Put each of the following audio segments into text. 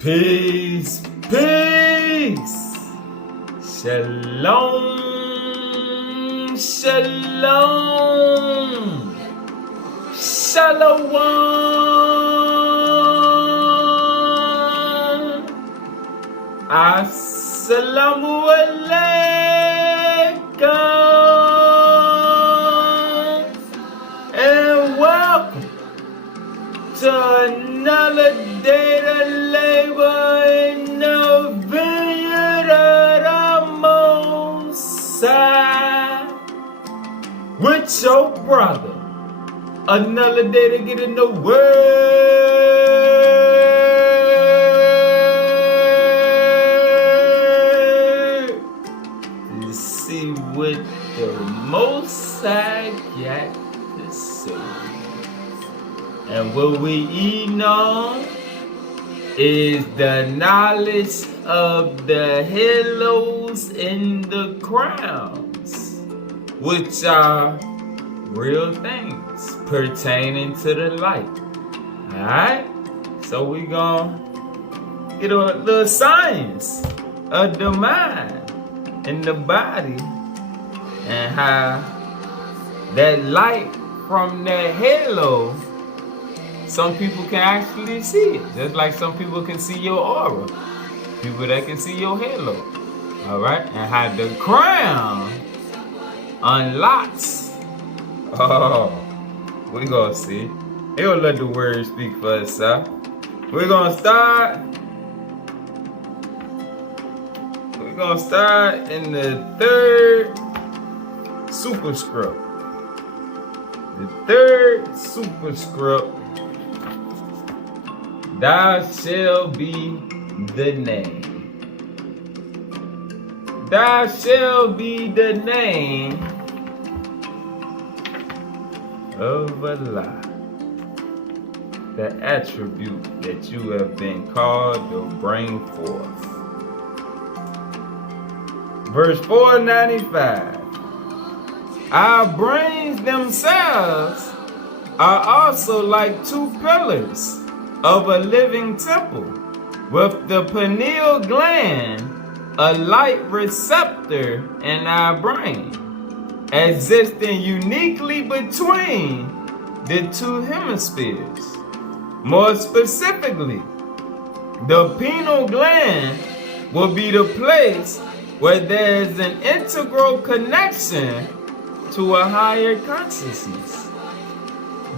Peace, peace. Shalom, shalom. Shalom. Assalamu alaikum. And welcome to another day to labor in the vineyard of the Most High with your brother. Another day to get in the word to see what the Most High got to say. And what we eating on is the knowledge of the halos and the crowns, which are real things pertaining to the light. Alright? So we gonna get a little science of the mind and the body and how that light from that halo, some people can actually see it. Just like some people can see your aura. People that can see your halo. Alright? And how the crown unlocks. Oh, we gonna see. It'll let the word speak for itself. We're gonna start in the third superscript. The third superscript. Thou shalt be the name. Thou shalt be the name of Allah, the attribute that you have been called to bring forth. Verse 495. Our brains themselves are also like two pillars of a living temple, with the pineal gland, a light receptor in our brain, existing uniquely between the two hemispheres. More specifically, the pineal gland will be the place where there is an integral connection to a higher consciousness.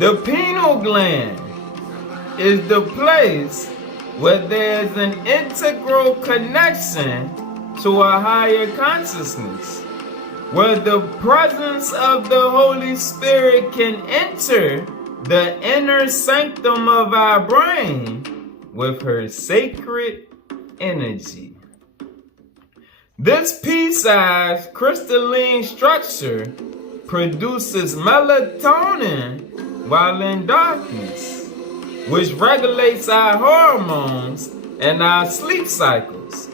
The pineal gland is the place where there is an integral connection to a higher consciousness, where the presence of the Holy Spirit can enter the inner sanctum of our brain with her sacred energy. This pea-sized crystalline structure produces melatonin while in darkness, which regulates our hormones and our sleep cycles,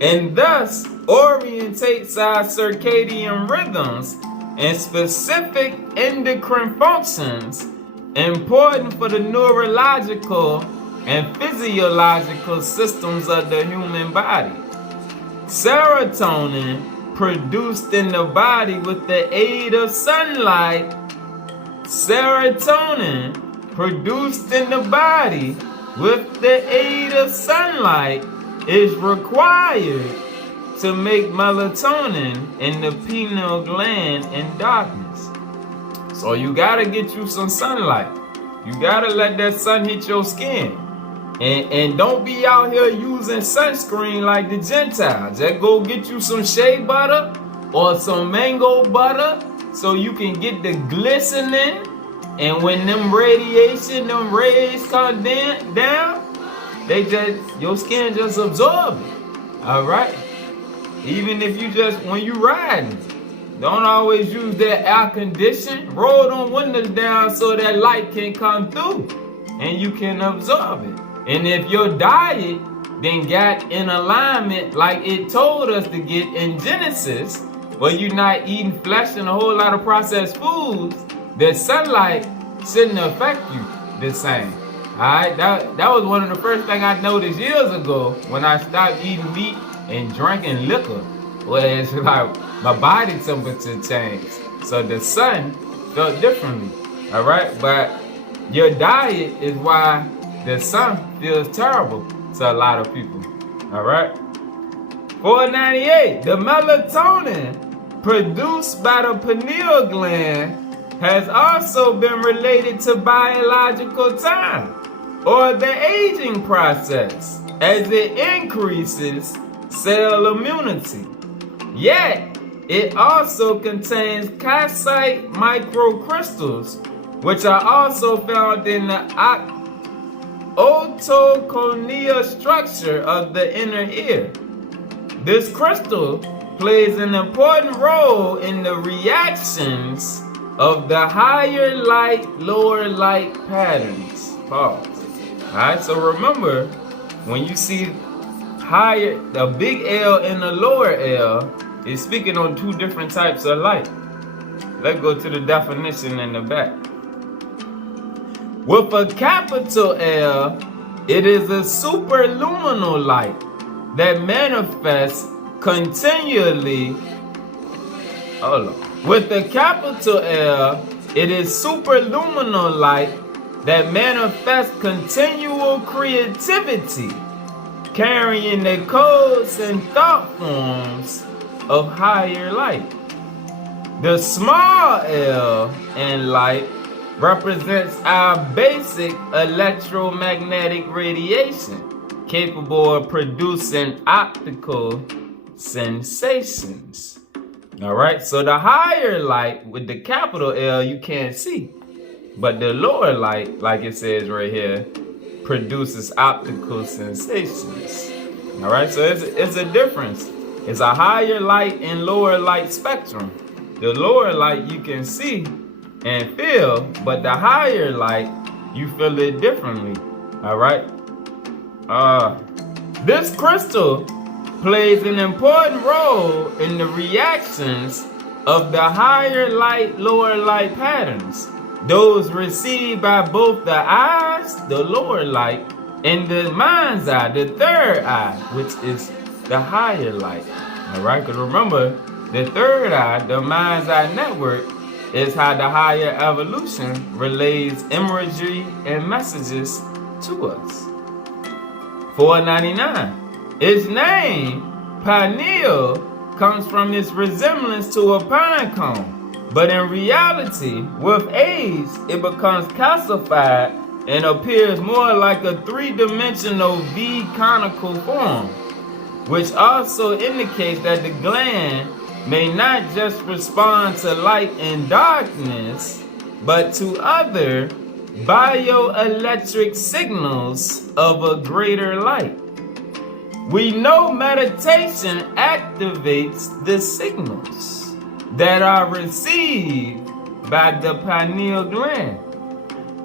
and thus orientates our circadian rhythms and specific endocrine functions important for the neurological and physiological systems of the human body. Serotonin, produced in the body with the aid of sunlight, serotonin, produced in the body with the aid of sunlight, is required to make melatonin in the pineal gland in darkness. So you gotta get you some sunlight. You gotta let that sun hit your skin. And don't be out here using sunscreen like the Gentiles. Just go get you some shea butter or some mango butter so you can get the glistening. And when them rays come down, your skin just absorb it. Alright? Even if when you riding, don't always use that air condition. Roll them windows down so that light can come through and you can absorb it. And if your diet then got in alignment like it told us to get in Genesis, where you're not eating flesh and a whole lot of processed foods, the sunlight shouldn't affect you the same. Alright, that was one of the first things I noticed years ago when I stopped eating meat and drinking liquor. Where it's like my body temperature changed. So the sun felt differently. Alright, but your diet is why the sun feels terrible to a lot of people. Alright? 498, the melatonin produced by the pineal gland has also been related to biological time, or the aging process, as it increases cell immunity. Yet, it also contains calcite microcrystals, which are also found in the otoconia structure of the inner ear. This crystal plays an important role in the reactions of the higher light, lower light patterns. Pause. Alright, so remember, when you see higher, the big L and the lower L is speaking on two different types of light. Let's go to the definition in the back. With a capital L, it is a superluminal light that manifests continually. Hold on. With a capital L, it is superluminal light that manifests continual creativity, carrying the codes and thought forms of higher light. The small L in light represents our basic electromagnetic radiation, capable of producing optical sensations. Alright, so the higher light with the capital L you can't see, but the lower light, like it says right here, produces optical sensations. Alright, so it's a difference. It's a higher light and lower light spectrum. The lower light you can see and feel, but the higher light, you feel it differently. Alright? This crystal plays an important role in the reactions of the higher light, lower light patterns. Those received by both the eyes, the lower light, and the mind's eye, the third eye, which is the higher light. Alright? Because remember, the third eye, the mind's eye network, is how the higher evolution relays imagery and messages to us. 499. Its name, pineal, comes from its resemblance to a pine cone. But in reality, with age, it becomes calcified and appears more like a three-dimensional V-conical form, which also indicates that the gland may not just respond to light and darkness, but to other bioelectric signals of a greater light. We know meditation activates the signals that are received by the pineal gland.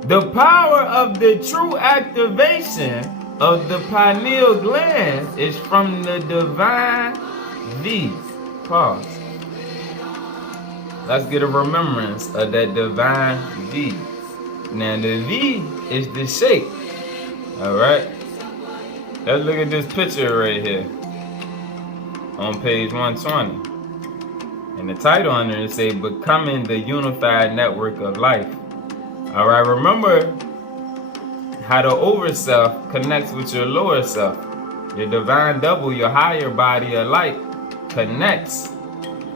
The power of the true activation of the pineal gland is from the divine V. Pause. Let's get a remembrance of that divine V. Now the V is the shape. Alright? Let's look at this picture right here on page 120. And the title on there is say Becoming the Unified Network of Life. Alright, remember how the Overself connects with your lower self. Your divine double, your higher body of light, connects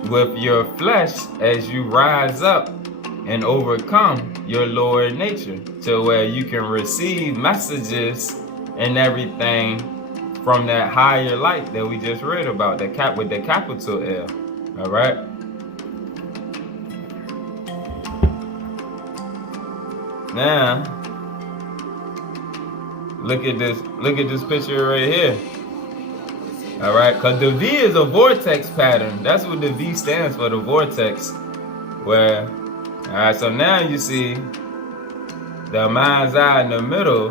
with your flesh as you rise up and overcome your lower nature, to where you can receive messages and everything from that higher light that we just read about, with the capital L. All right. Now, look at this picture right here. All right, because the V is a vortex pattern. That's what the V stands for, the vortex. Where, all right, so now you see the mind's eye in the middle,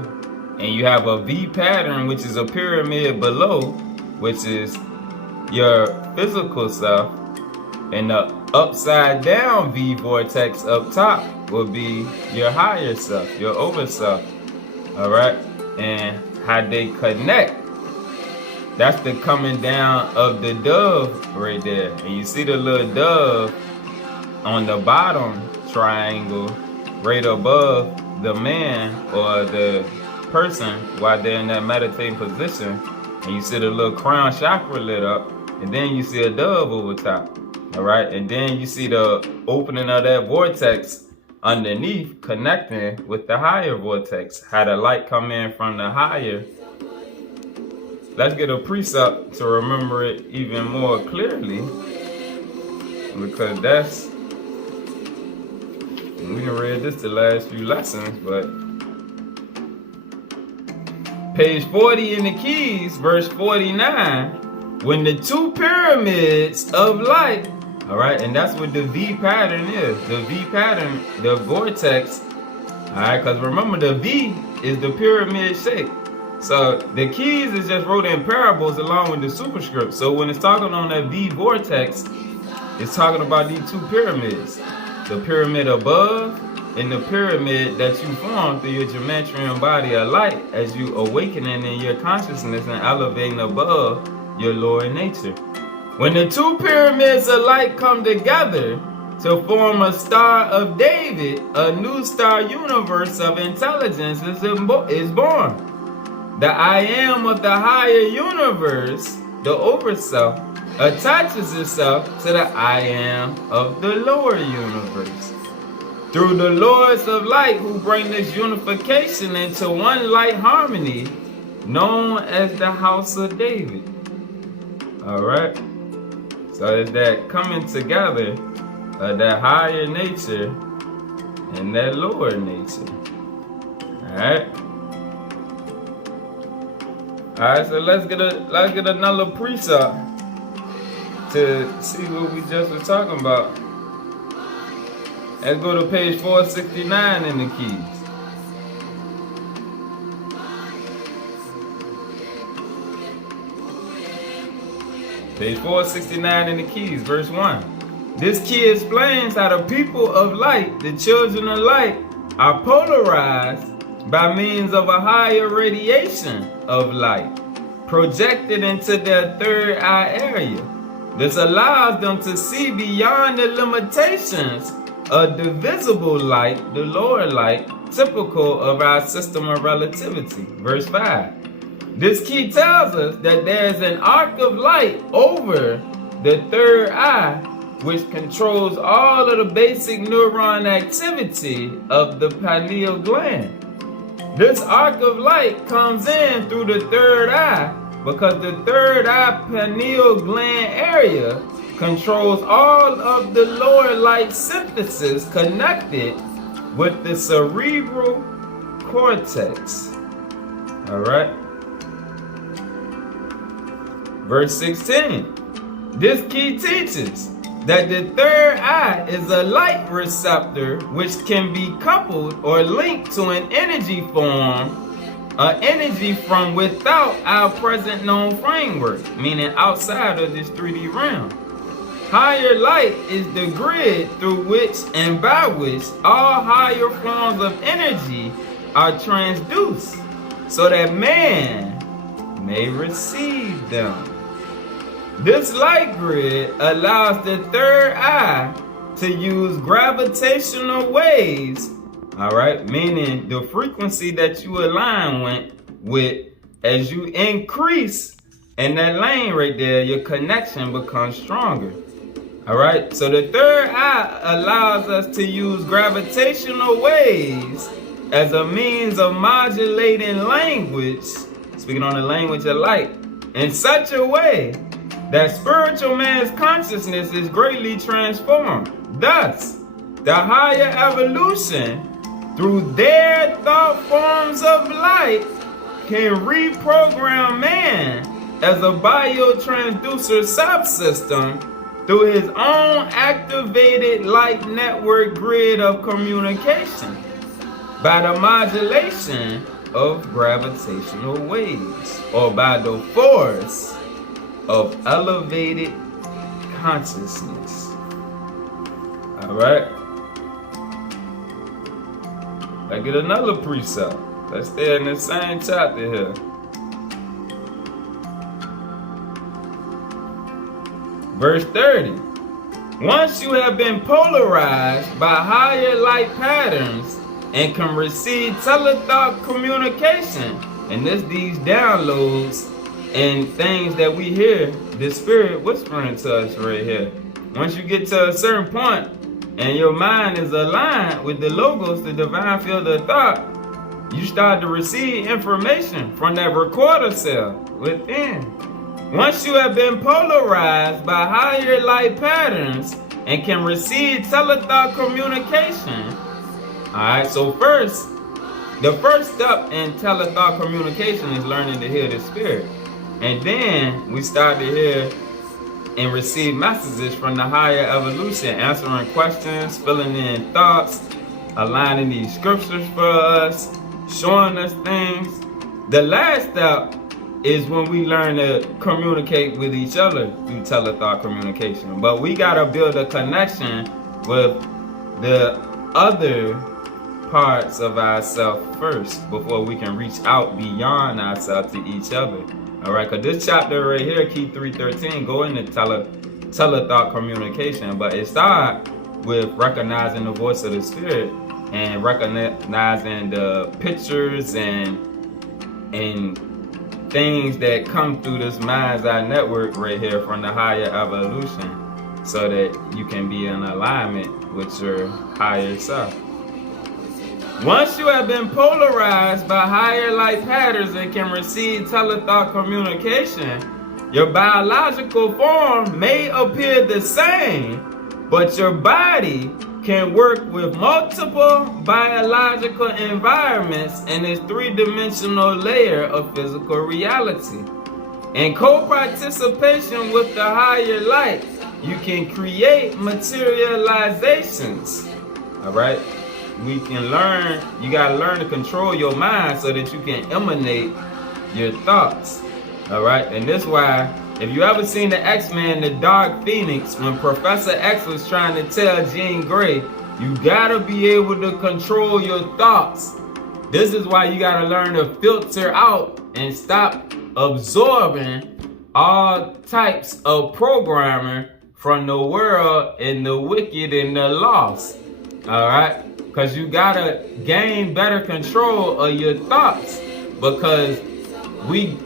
and you have a V pattern, which is a pyramid below, which is your physical self, and the upside down V vortex up top will be your higher self, your Overself. all right, and how they connect. That's the coming down of the dove right there. And you see the little dove on the bottom triangle right above the man or the person while they're in that meditating position. And you see the little crown chakra lit up. And then you see a dove over top. All right. And then you see the opening of that vortex underneath connecting with the higher vortex. How the light come in from the higher. Let's get a precept to remember it even more clearly, because that's, we done read this the last few lessons, but page 40 in the keys, verse 49, when the two pyramids of light, all right, and that's what the V pattern is. The V pattern, the vortex, all right, because remember the V is the pyramid shape. So the keys is just wrote in parables along with the superscript. So when it's talking on that V vortex, it's talking about these two pyramids. The pyramid above and the pyramid that you form through your Gematrian body of light as you awakening in your consciousness and elevating above your lower nature. When the two pyramids of light come together to form a Star of David, a new star universe of intelligence is born. The I am of the higher universe, the Overself, attaches itself to the I am of the lower universe. Through the Lords of Light who bring this unification into one light harmony, known as the House of David. Alright? So it's that coming together of that higher nature and that lower nature. Alright? Alright, so let's get another precept to see what we just were talking about. Let's go to page 469 in the keys. Page 469 in the keys, verse 1. This key explains how the people of light, the children of light, are polarized by means of a higher radiation of light projected into their third eye area. This allows them to see beyond the limitations of the visible light, the lower light, typical of our system of relativity. Verse 5. This key tells us that there is an arc of light over the third eye which controls all of the basic neuron activity of the pineal gland. This arc of light comes in through the third eye because the third eye pineal gland area controls all of the lower light synthesis connected with the cerebral cortex. Alright? Verse 16. This key teaches that the third eye is a light receptor which can be coupled or linked to an energy form, energy from without our present known framework, meaning outside of this 3D realm. Higher light is the grid through which and by which all higher forms of energy are transduced so that man may receive them. This light grid allows the third eye to use gravitational waves, alright, meaning the frequency that you align with as you increase in that lane right there, your connection becomes stronger. Alright, so the third eye allows us to use gravitational waves as a means of modulating language, speaking on the language of light, in such a way that spiritual man's consciousness is greatly transformed. Thus, the higher evolution, through their thought forms of light, can reprogram man as a biotransducer subsystem through his own activated light network grid of communication by the modulation of gravitational waves, or by the force of elevated consciousness. Alright? I get another precept. Let's stay in the same chapter here. Verse 30. Once you have been polarized by higher light patterns and can receive telethought communication, and these downloads and things that we hear the spirit whispering to us right here. Once you get to a certain point and your mind is aligned with the logos, the divine field of thought, you start to receive information from that recorder cell within. Once you have been polarized by higher light patterns and can receive telethought communication. Alright, so the first step in telethought communication is learning to hear the spirit. And then we start to hear and receive messages from the higher evolution, answering questions, filling in thoughts, aligning these scriptures for us, showing us things. The last step is when we learn to communicate with each other through telethought communication. But we gotta build a connection with the other parts of ourselves first before we can reach out beyond ourselves to each other. Alright, because this chapter right here, Key 313, go into telethought communication, but it starts with recognizing the voice of the spirit and recognizing the pictures and things that come through this mind's eye network right here from the higher evolution, so that you can be in alignment with your higher self. Once you have been polarized by higher light patterns and can receive telethought communication, your biological form may appear the same, but your body can work with multiple biological environments in its three-dimensional layer of physical reality. In co-participation with the higher light, you can create materializations. Alright? We can learn, you gotta learn to control your mind so that you can emanate your thoughts. Alright? And this is why, if you ever seen the X-Men, the Dark Phoenix, when Professor X was trying to tell Jean Grey, you gotta be able to control your thoughts. This is why you gotta learn to filter out and stop absorbing all types of programming from the world and the wicked and the lost. Alright? Because you gotta gain better control of your thoughts. Because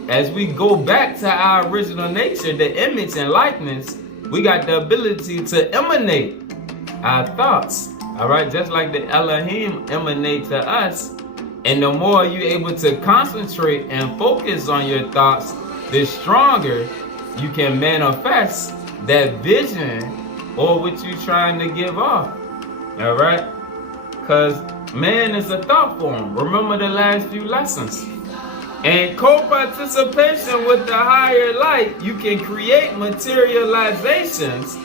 as we go back to our original nature, the image and likeness, we got the ability to emanate our thoughts. Alright, just like the Elohim emanate to us. And the more you're able to concentrate and focus on your thoughts, the stronger you can manifest that vision or what you're trying to give off. Alright? Because man is a thought form. Remember the last few lessons. And co-participation with the higher light, you can create materializations,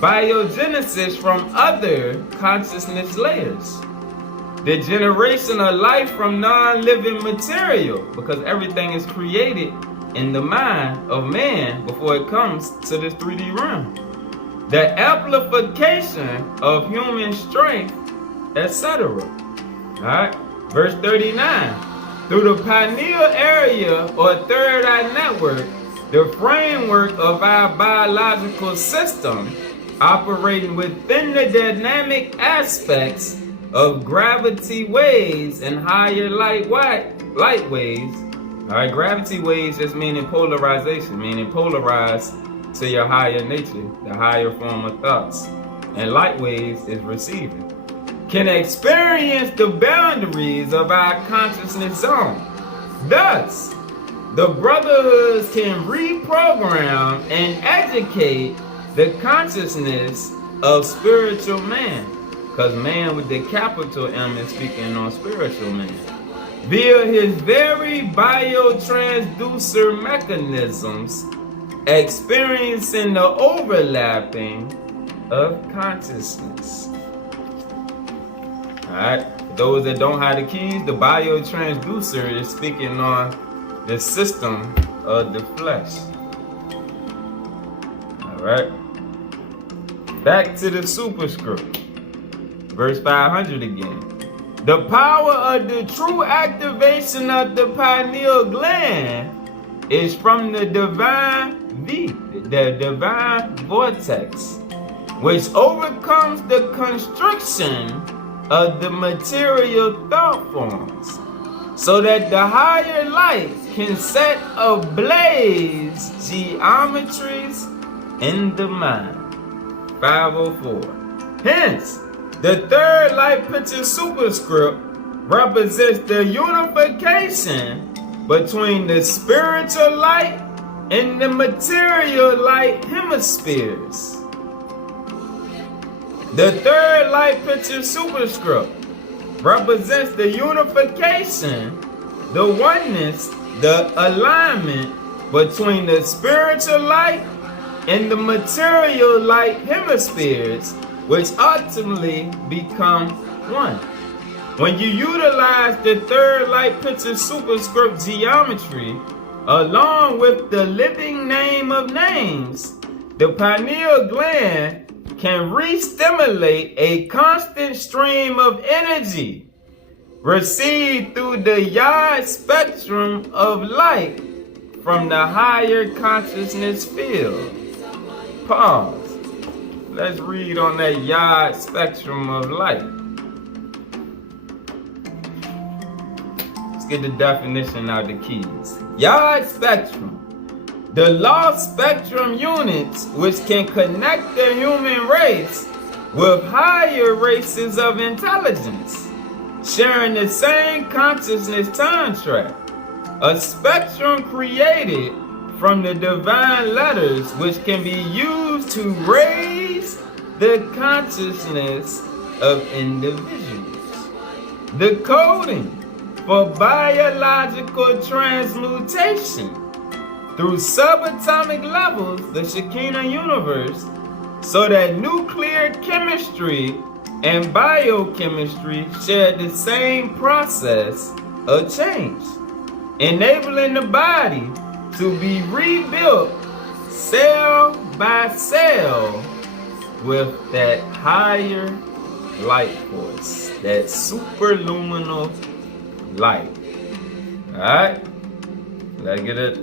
biogenesis from other consciousness layers. The generation of life from non-living material, because everything is created in the mind of man before it comes to this 3D realm. The amplification of human strength, etc. Alright, verse 39. Through the pineal area or third eye network, the framework of our biological system, operating within the dynamic aspects of gravity waves and higher light waves. Alright, gravity waves just meaning polarization, meaning polarized to your higher nature, the higher form of thoughts. And light waves is receiving. Can experience the boundaries of our consciousness zone. Thus, the brotherhoods can reprogram and educate the consciousness of spiritual man. Because man with the capital M is speaking on spiritual man. Via his very biotransducer mechanisms, experiencing the overlapping of consciousness. Alright, those that don't have the keys, the biotransducer is speaking on the system of the flesh. Alright, back to the superscript. Verse 500 again. The power of the true activation of the pineal gland is from the divine vortex, which overcomes the constriction of the material thought forms, so that the higher light can set ablaze geometries in the mind. 504. Hence, the third light picture superscript represents the unification between the spiritual light and the material light hemispheres. The third light picture superscript represents the unification, the oneness, the alignment between the spiritual light and the material light hemispheres, which ultimately become one. When you utilize the third light picture superscript geometry along with the living name of names, the pineal gland can re-stimulate a constant stream of energy received through the yard spectrum of light from the higher consciousness field. Pause. Let's read on that yard spectrum of light. Let's get the definition out of the keys. Yard spectrum. The lost spectrum units which can connect the human race with higher races of intelligence, sharing the same consciousness time track. A spectrum created from the divine letters which can be used to raise the consciousness of individuals. The coding for biological transmutation through subatomic levels, the Shekinah universe, so that nuclear chemistry and biochemistry share the same process of change, enabling the body to be rebuilt cell by cell with that higher light force, that superluminal light. Alright? Let's get it.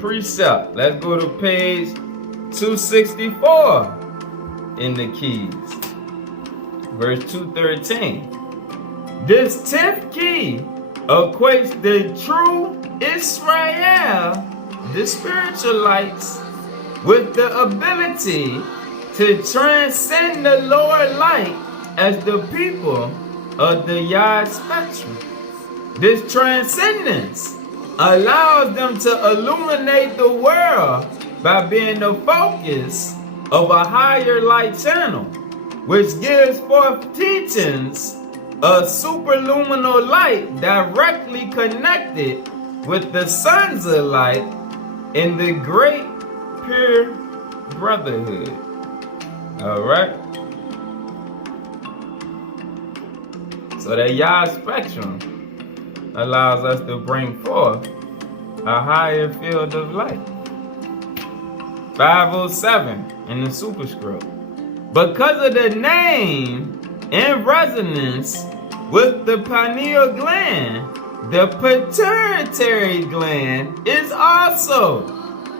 Precept. Let's go to page 264 in the keys. Verse 213. This 10th key equates the true Israel, the spiritual lights, with the ability to transcend the lower light as the people of the yard spectrum. This transcendence allows them to illuminate the world by being the focus of a higher light channel, which gives forth teachings of superluminal light directly connected with the sons of light in the great pure brotherhood. Alright? So that yard spectrum allows us to bring forth a higher field of light. 507 in the superscript. Because of the name in resonance with the pineal gland, the pituitary gland is also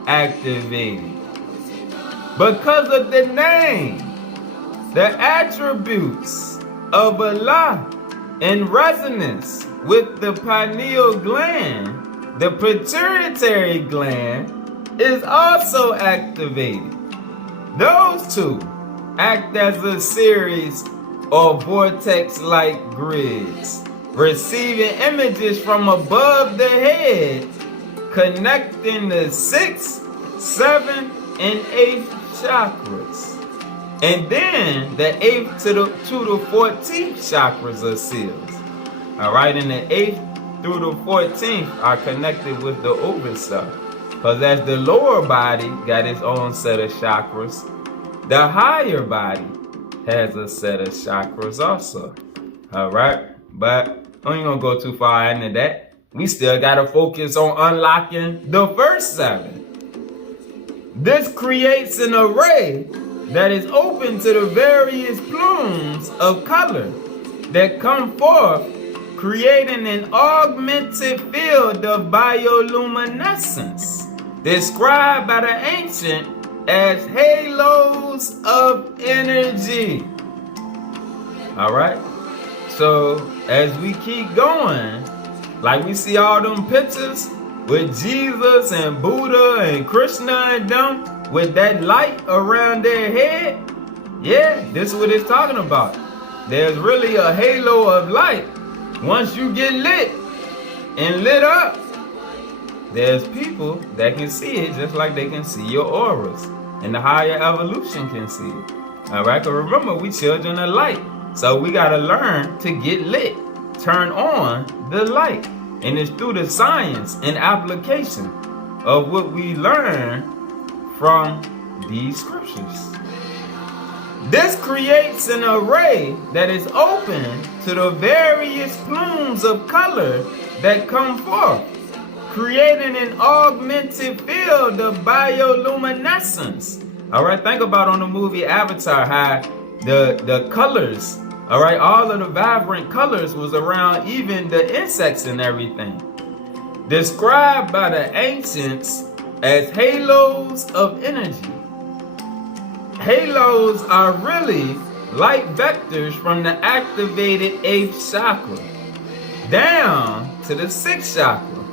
activated. Because of the name, the attributes of Allah in resonance with the pineal gland, the pituitary gland is also activated. Those two act as a series of vortex-like grids, receiving images from above the head, connecting the 6th, 7th, and 8th chakras. And then the 8th to the 14th chakras are seals. Alright, and the 8th through the 14th are connected with the Overself. Because as the lower body got its own set of chakras, the higher body has a set of chakras also. Alright, but I ain't gonna go too far into that. We still gotta focus on unlocking the first 7. This creates an array that is open to the various plumes of color that come forth creating an augmented field of bioluminescence, described by the ancient as halos of energy. All right? So, as we keep going, like we see all them pictures with Jesus and Buddha and Krishna and them with that light around their head, yeah, this is what it's talking about. There's really a halo of light. Once you get lit and lit up, there's people that can see it just like they can see your auras. And the higher evolution can see it. All right, but remember, we children of light. So we got to learn to get lit, turn on the light. And it's through the science and application of what we learn from these scriptures. This creates an array that is open to the various plumes of color that come forth, creating an augmented field of bioluminescence. All right, think about on the movie Avatar how the colors, all right, all of the vibrant colors was around even the insects and everything. Described by the ancients as halos of energy. Halos are really light vectors from the activated 8th chakra down to the 6th chakra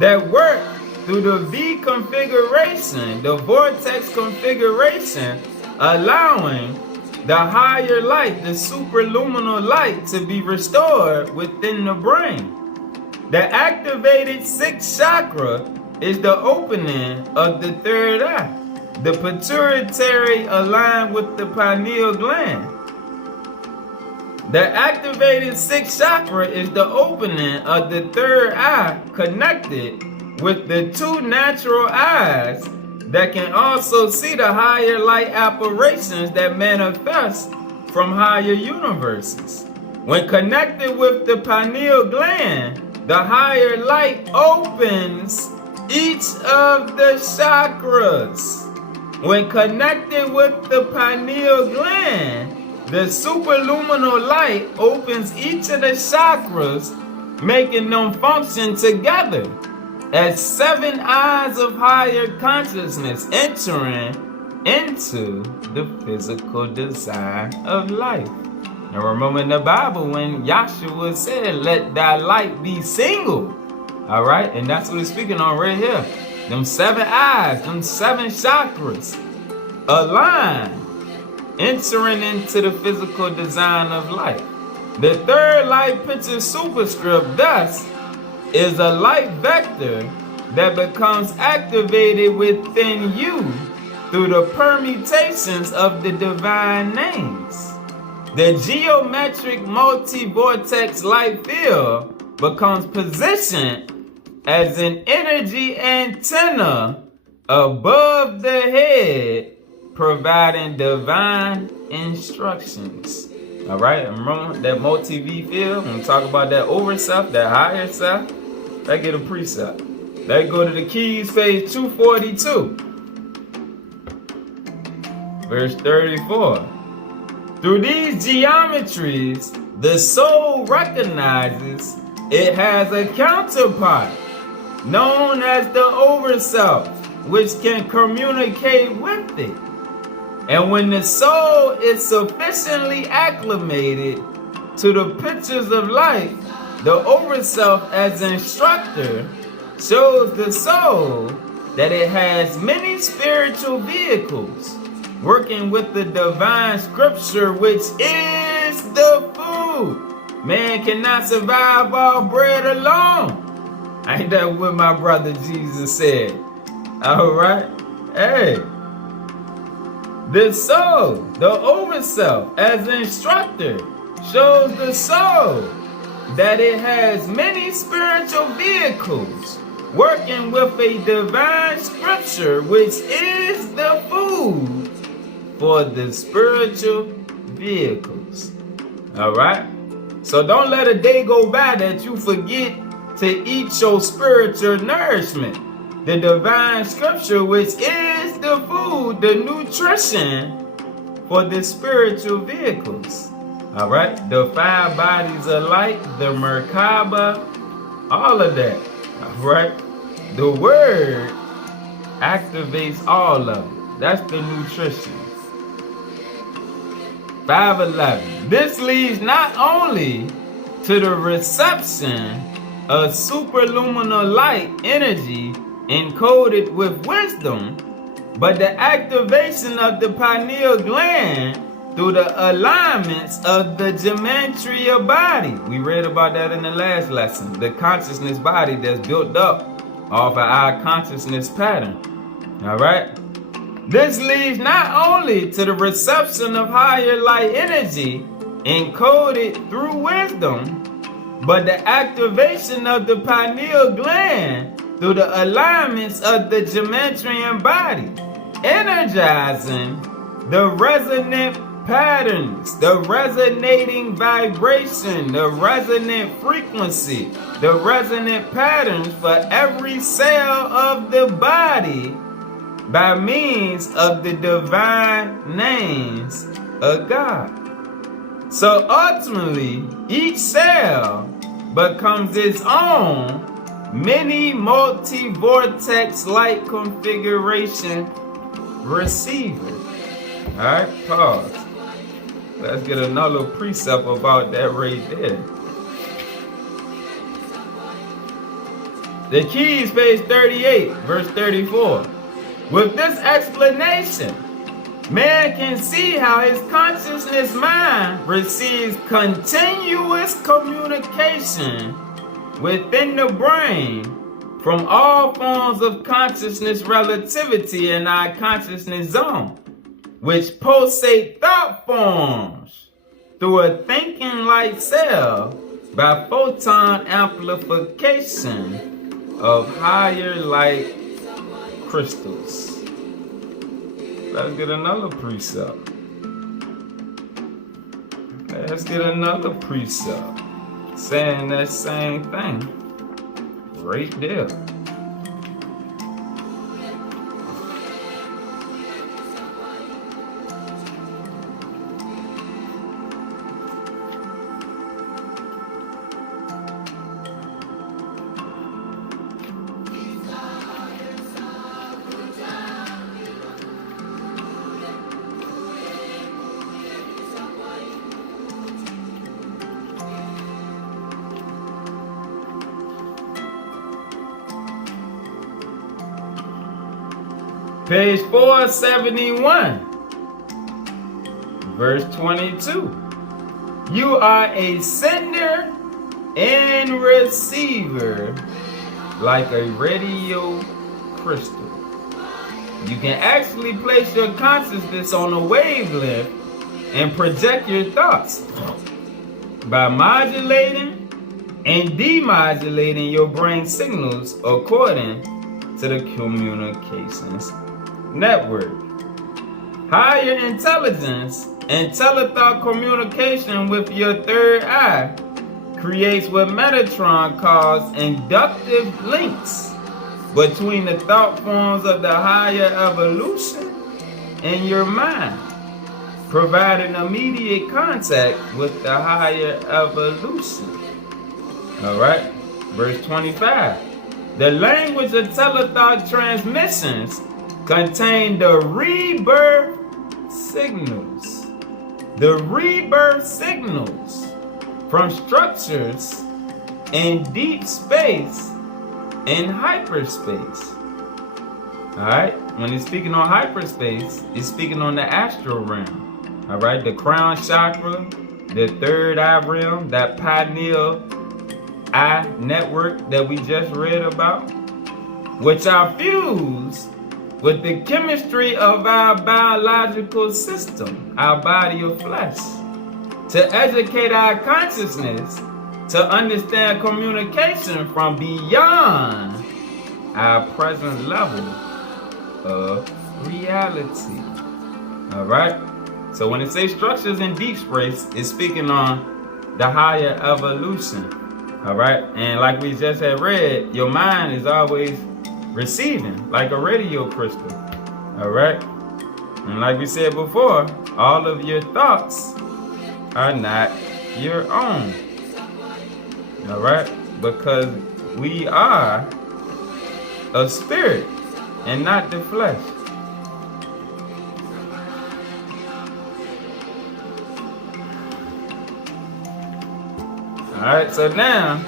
that work through the V configuration, the vortex configuration, allowing the higher light, the superluminal light, to be restored within the brain. The activated 6th chakra is the opening of the 3rd eye. The pituitary aligned with the pineal gland. The activated 6th chakra is the opening of the 3rd eye, connected with the 2 natural eyes that can also see the higher light apparitions that manifest from higher universes. When connected with the pineal gland, the higher light opens each of the chakras. When connected with the pineal gland, the superluminal light opens each of the chakras, making them function together as 7 eyes of higher consciousness entering into the physical design of life. And remember in the Bible when Yahshua said, "Let thy light be single." All right, and that's what he's speaking on right here. Them 7 eyes, them 7 chakras align, entering into the physical design of life. The 3rd light picture superscript thus is a light vector that becomes activated within you through the permutations of the divine names. The geometric multi-vortex light field becomes positioned as an energy antenna above the head, providing divine instructions. All right, and remember that multi-V field, when we talk about that Overself, that higher self, that get a precept. Let's go to the keys, page 242, verse 34. Through these geometries, the soul recognizes it has a counterpart known as the Overself, which can communicate with it. And when the soul is sufficiently acclimated to the pictures of life, the Overself as instructor shows the soul that it has many spiritual vehicles working with the divine scripture, which is the food. Man cannot survive off bread alone. Ain't that what my brother Jesus said? All right. Hey. The soul, the Overself, as instructor, shows the soul that it has many spiritual vehicles working with a divine scripture, which is the food for the spiritual vehicles. All right? So don't let a day go by that you forget to eat your spiritual nourishment. The divine scripture, which is the food, the nutrition for the spiritual vehicles. All right, the 5 bodies of light, the Merkaba, all of that. All right, the word activates all of it. That's the nutrition. 511. This leads not only to the reception of superluminal light energy encoded with wisdom, but the activation of the pineal gland through the alignments of the Gematria body. We read about that in the last lesson. The consciousness body that's built up off of our consciousness pattern. All right? This leads not only to the reception of higher light energy encoded through wisdom, but the activation of the pineal gland through the alignments of the Gematrian body, energizing the resonant patterns, the resonating vibration, the resonant frequency, the resonant patterns for every cell of the body by means of the divine names of God. So ultimately, each cell becomes its own mini multi-vortex light configuration receiver. Alright, pause. Let's get another precept about that right there. The Keys, page 38, verse 34. With this explanation, man can see how his consciousness mind receives continuous communication within the brain from all forms of consciousness relativity in our consciousness zone, which pulsate thought forms through a thinking light cell by photon amplification of higher light crystals. Let's get another precept. Let's get another precept saying that same thing right there. Page 471, verse 22. You are a sender and receiver like a radio crystal. You can actually place your consciousness on a wavelength and project your thoughts by modulating and demodulating your brain signals according to the communications network. Higher intelligence and telethought communication with your third eye creates what Metatron calls inductive links between the thought forms of the higher evolution and your mind, providing immediate contact with the higher evolution. All right, verse 25. The language of telethought transmissions contain the rebirth signals. The rebirth signals from structures in deep space and hyperspace. Alright, when he's speaking on hyperspace, he's speaking on the astral realm. Alright, the crown chakra, the third eye realm, that pineal eye network that we just read about, which are fused with the chemistry of our biological system, our body of flesh, to educate our consciousness to understand communication from beyond our present level of reality. All right? So when it says structures in deep space, it's speaking on the higher evolution. All right? And like we just had read, your mind is always receiving like a radio crystal. All right? And like we said before, all of your thoughts are not your own. All right? Because we are a spirit and not the flesh. All right, so now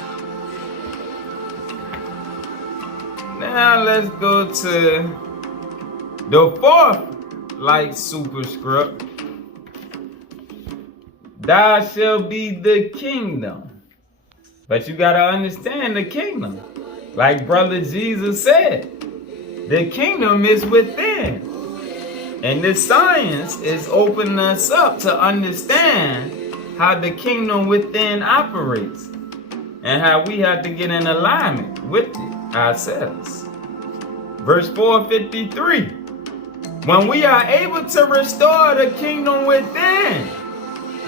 let's go to the fourth light superscript. Thou shalt be the kingdom. But you gotta understand the kingdom. Like Brother Jesus said, the kingdom is within. And this science is opening us up to understand how the kingdom within operates and how we have to get in alignment with it ourselves. Verse 453. When we are able to restore the kingdom within,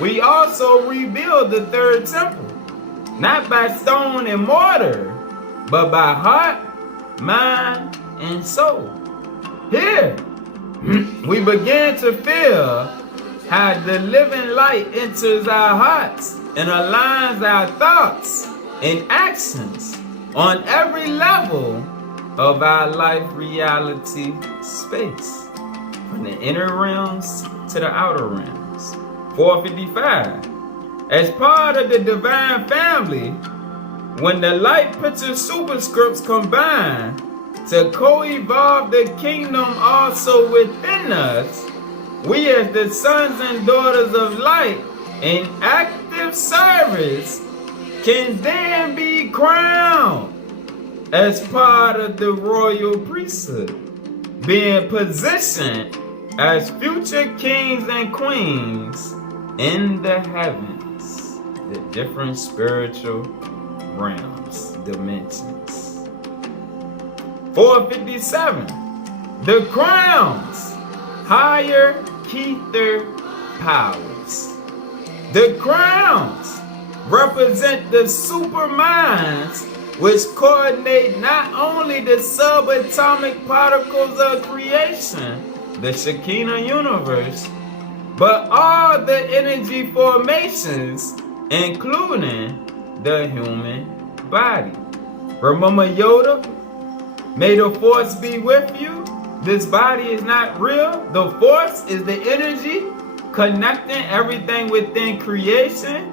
we also rebuild the third temple, not by stone and mortar, but by heart, mind, and soul. Here, we begin to feel how the living light enters our hearts and aligns our thoughts and actions on every level of our life reality space, from the inner realms to the outer realms. 455. As part of the divine family, when the light picture superscripts combine to co-evolve the kingdom also within us, we as the sons and daughters of light in active service can then be crowned as part of the royal priesthood, being positioned as future kings and queens in the heavens, the different spiritual realms, dimensions. 457. The crowns, higher ether powers. The crowns represent the super minds which coordinate not only the subatomic particles of creation, the Shekinah universe, but all the energy formations, including the human body. Remember Yoda? May the force be with you. This body is not real. The force is the energy connecting everything within creation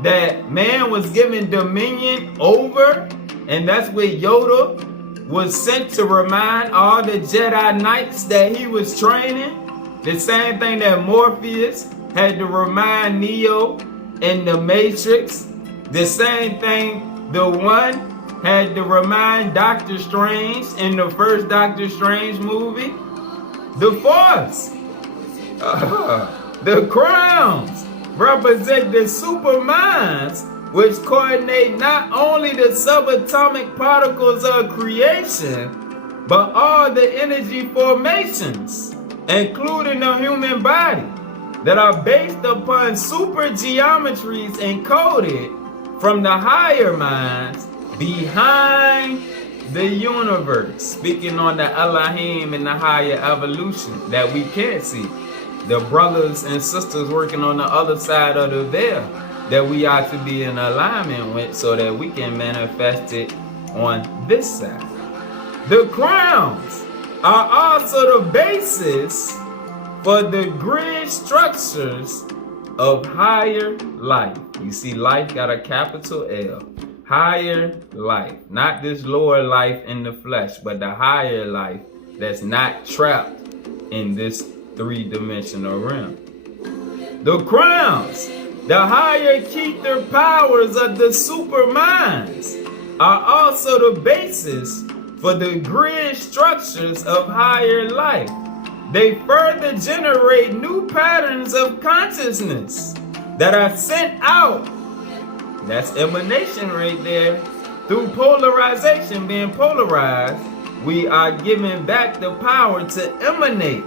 that man was given dominion over. And that's where Yoda was sent to remind all the Jedi Knights that he was training. The same thing that Morpheus had to remind Neo in the Matrix. The same thing the one had to remind Doctor Strange in the first Doctor Strange movie. The Force, the crowns represent the super minds which coordinate not only the subatomic particles of creation, but all the energy formations, including the human body, that are based upon super geometries encoded from the higher minds behind the universe. Speaking on the Elohim and the higher evolution that we can't see. The brothers and sisters working on the other side of the veil that we ought to be in alignment with so that we can manifest it on this side. The crowns are also the basis for the grid structures of higher life. You see, life got a capital L. Higher life, not this lower life in the flesh, but the higher life that's not trapped in this three-dimensional realm. The crowns, the higher ether powers of the super minds, are also the basis for the grid structures of higher life. They further generate new patterns of consciousness that are sent out. That's emanation right there. Through polarization, being polarized, we are given back the power to emanate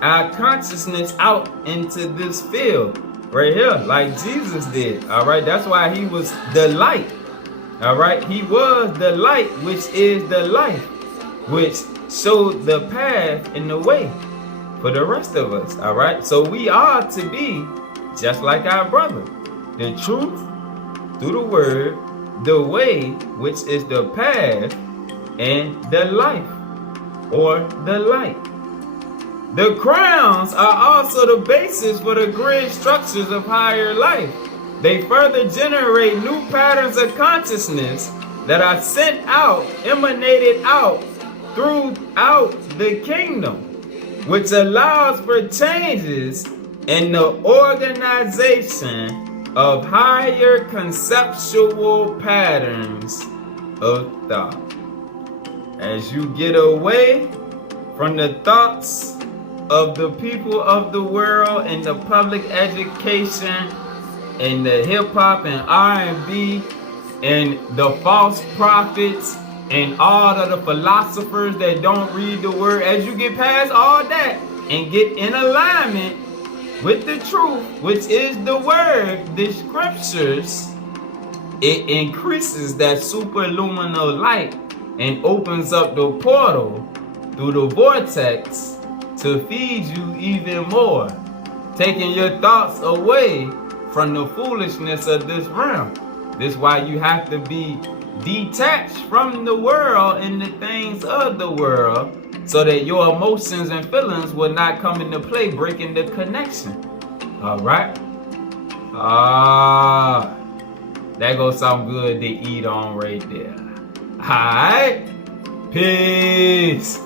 our consciousness out into this field right here, like Jesus did. All right, that's why he was the light. All right, he was the light, which is the life, which showed the path and the way for the rest of us. All right, so we are to be just like our brother. The truth through the word, the way, which is the path, and the life, or the light. The crowns are also the basis for the grid structures of higher life. They further generate new patterns of consciousness that are sent out, emanated out throughout the kingdom, which allows for changes in the organization of higher conceptual patterns of thought. As you get away from the thoughts of the people of the world and the public education and the hip-hop and R&B and the false prophets and all of the philosophers that don't read the word, as you get past all that and get in alignment with the truth, which is the word, the scriptures, it increases that superluminal light and opens up the portal through the vortex to feed you even more, taking your thoughts away from the foolishness of this realm. This is why you have to be detached from the world and the things of the world, so that your emotions and feelings will not come into play, breaking the connection. All right? That goes something good to eat on right there. All right? Peace.